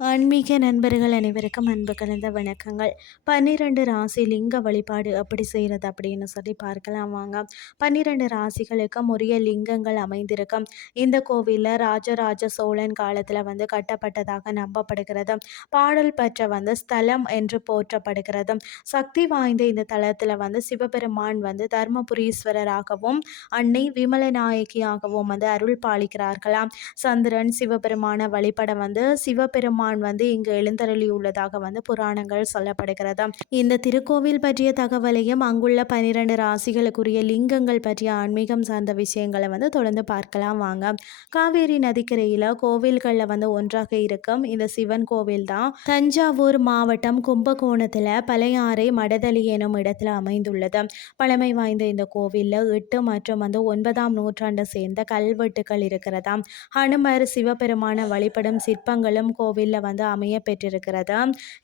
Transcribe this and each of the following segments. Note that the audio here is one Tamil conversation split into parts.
呃，ஆன்மீக நண்பர்கள் அனைவருக்கும் அன்பு கலந்த வணக்கங்கள். பன்னிரெண்டு ராசி லிங்க வழிபாடு எப்படி செய்கிறது அப்படின்னு சொல்லி பார்க்கலாம் வாங்க. பன்னிரெண்டு ராசிகளுக்கும் உரிய லிங்கங்கள் அமைந்திருக்கும். இந்த கோவிலில் ராஜராஜ சோழன் காலத்தில் வந்து கட்டப்பட்டதாக நம்பப்படுகிறது. பாடல் பெற்ற வந்து ஸ்தலம் என்று போற்றப்படுகிறது. சக்தி வாய்ந்த இந்த தலத்தில் வந்து சிவபெருமான் வந்து தர்மபுரீஸ்வரராகவும் அன்னை விமலநாயகியாகவும் வந்து அருள் பாலிக்கிறார்களாம். சந்திரன் சிவபெருமான வழிபட வந்து சிவபெருமான் பெருமான் வந்து இங்கு எழுந்தருளி உள்ளதாக வந்து புராணங்கள் சொல்லப்படுகிறது இந்த திருக்கோவில் பற்றிய தகவலையும் அங்குள்ள பனிரெண்டு ராசிகளுக்குரிய லிங்கங்கள் பற்றிய ஆன்மீகம் சார்ந்த விஷயங்களை வந்து தொடர்ந்து பார்க்கலாம் வாங்க. காவேரி நதிக்கரையில் கோவில்களில் வந்து ஒன்றாக இருக்கும் இந்த சிவன் கோவில் தான். தஞ்சாவூர் மாவட்டம் கும்பகோணத்தில் பழையாறை மடதளி எனும் இடத்துல அமைந்துள்ளது பழமை வாய்ந்த இந்த கோவிலில் எட்டு மற்றும் வந்து ஒன்பதாம் நூற்றாண்டை சேர்ந்த கல்வெட்டுகள் இருக்கிறதா ஹனுமர் சிவபெருமான வழிபடும் சிற்பங்களும் கோவிலில் வந்து அமைய பெற்றிருக்கிறது?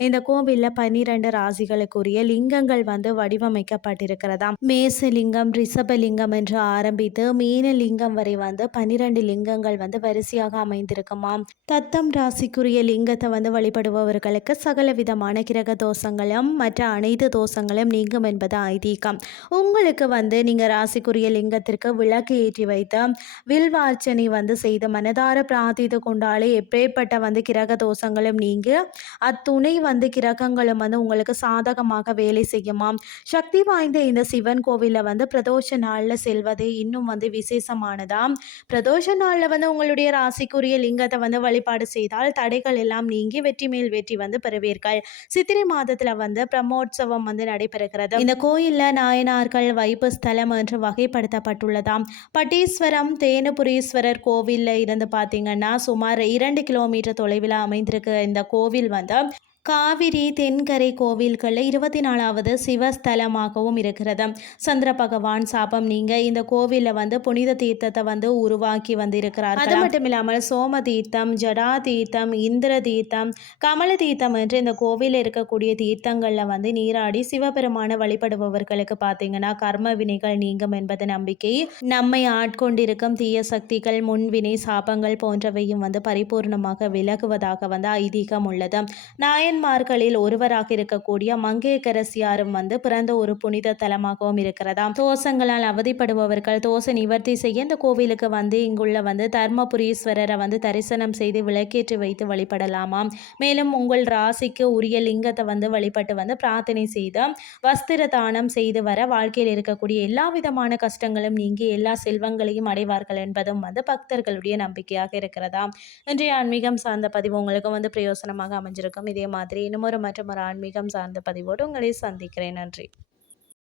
இந்த கோவிலில் பன்னிரண்டு ராசிகளுக்குரிய லிங்கங்கள் வந்து வடிவமைக்கப்பட்டிருக்கிறதா? மேசலிங்கம் ரிஷபலிங்கம் என்று ஆரம்பித்து மீனலிங்கம் வரை வந்து பன்னிரண்டு லிங்கங்கள் வந்து வரிசையாக அமைந்திருக்குமாம் தத்தம் ராசிக்குரிய லிங்கத்தை வந்து வழிபடுபவர்களுக்கு சகல விதமான கிரக தோஷங்களும் மற்ற அனைத்து தோஷங்களும் நீங்கும் என்பது ஐதீகம். உங்களுக்கு வந்து நீங்கள் ராசிக்குரிய லிங்கத்திற்கு விளக்கு ஏற்றி வைத்து வில்வார்ச்சனை வந்து செய்து மனதார பிரார்த்தித்து கொண்டாலே எப்பேற்பட்ட வந்து கிரக தோஷங்கள் தோஷங்களும் நீங்க. அத்துணை வந்து கிரகங்களும் வந்து உங்களுக்கு சாதகமாக வேலை செய்யுமாம். சக்தி வாய்ந்த இந்த சிவன் கோவிலில் வந்து பிரதோஷ நாளில் செல்வது இன்னும் வந்து விசேஷமானதாம். பிரதோஷ நாளில் வந்து உங்களுடைய ராசிக்குரிய லிங்கத்தை வந்து வழிபாடு செய்தால் தடைகள் எல்லாம் நீங்கி வெற்றி மேல் வெற்றி வந்து பெறுவீர்கள். சித்திரை மாதத்தில் வந்து பிரம்மோற்சவம் வந்து நடைபெறுகிறது. இந்த கோயிலில் நாயனார்கள் வைப்பு ஸ்தலம் என்று வகைப்படுத்தப்பட்டுள்ளதாம். பட்டீஸ்வரம் தேனுபுரீஸ்வரர் கோவிலில் இருந்து பார்த்தீங்கன்னா சுமார் இரண்டு கிலோமீட்டர் தொலைவில் அமைந்திருக்கு இந்த கோவில் வந்து காவிரி தென்கரை கோவில்களில் இருபத்தி நாலாவது சிவஸ்தலமாகவும் இருக்கிறது. சந்திர பகவான் சாபம் நீங்க இந்த கோவிலில் வந்து புனித தீர்த்தத்தை வந்து உருவாக்கி வந்திருக்கிறார். அது மட்டும் இல்லாமல் சோம தீர்த்தம் ஜடா தீர்த்தம் இந்திர தீர்த்தம் கமல தீர்த்தம் என்று இந்த கோவிலில் இருக்கக்கூடிய தீர்த்தங்களில் வந்து நீராடி சிவபெருமான வழிபடுபவர்களுக்கு பார்த்தீங்கன்னா கர்ம வினைகள் நீங்கும் என்பது நம்பிக்கை. நம்மை ஆட்கொண்டிருக்கும் தீய சக்திகள் முன்வினை சாபங்கள் போன்றவையும் வந்து பரிபூர்ணமாக விலகுவதாக வந்து ஐதீகம் உள்ளது. நாயன் நாயன்மார்களில் ஒருவராக இருக்கக்கூடிய மங்கையக்கரசியாரும் வந்து பிறந்த ஒரு புனித தலமாகவும் இருக்கிறதாம். தோஷங்களால் அவதிப்படுபவர்கள் தோசை நிவர்த்தி செய்ய இந்த கோவிலுக்கு வந்து இங்குள்ள வந்து தர்மபுரீஸ்வரரை வந்து தரிசனம் செய்து விளக்கேற்றி வைத்து வழிபடலாமாம். மேலும் உங்கள் ராசிக்கு உரிய லிங்கத்தை வந்து வழிபட்டு வந்து பிரார்த்தனை செய்து வஸ்திர தானம் செய்து வர வாழ்க்கையில் இருக்கக்கூடிய எல்லா விதமான கஷ்டங்களும் நீங்கி எல்லா செல்வங்களையும் அடைவார்கள் என்பதும் வந்து பக்தர்களுடைய நம்பிக்கையாக இருக்கிறதா இன்றைய ஆன்மீகம் சார்ந்த பதிவு உங்களுக்கு வந்து பிரயோசனமாக அமைஞ்சிருக்கும். இதே மாதிரி மாதிரி இன்னும் ஒரு மற்றும் ஒரு ஆன்மீகம் சார்ந்த பதிவோடு உங்களை சந்திக்கிறேன். நன்றி.